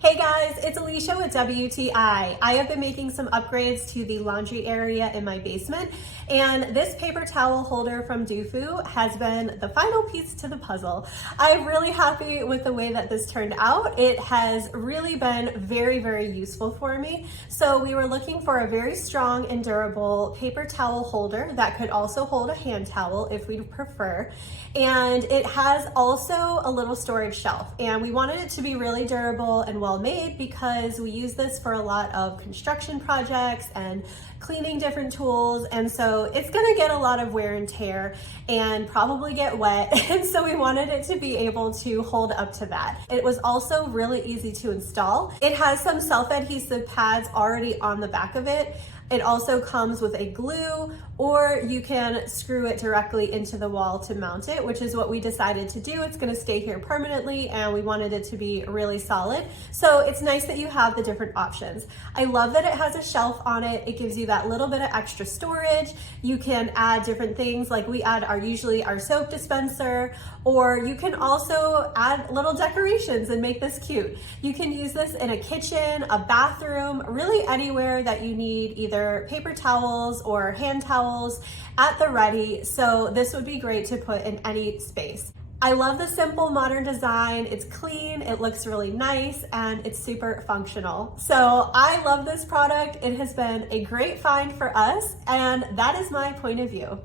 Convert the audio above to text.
Hey guys, it's Alicia with WTI. I have been making some upgrades to the laundry area in my basement, and this paper towel holder from DUFU has been the final piece to the puzzle. I'm really happy with the way that this turned out. It has really been very, very useful for me. So we were looking for a very strong and durable paper towel holder that could also hold a hand towel if we'd prefer. And it has also a little storage shelf, and we wanted it to be really durable and well made because we use this for a lot of construction projects and cleaning different tools, and so it's gonna get a lot of wear and tear and probably get wet, and so we wanted it to be able to hold up to that. It was also really easy to install. It has some self-adhesive pads already on the back of it. It also comes with a glue, or you can screw it directly into the wall to mount it, which is what we decided to do. It's gonna stay here permanently, and we wanted it to be really solid. So it's nice that you have the different options. I love that it has a shelf on it. It gives you that little bit of extra storage. You can add different things, like we add usually our soap dispenser, or you can also add little decorations and make this cute. You can use this in a kitchen, a bathroom, really anywhere that you need either paper towels or hand towels at the ready. So this would be great to put in any space. I love the simple modern design. It's clean, it looks really nice, and it's super functional. So I love this product. It has been a great find for us, and that is my point of view.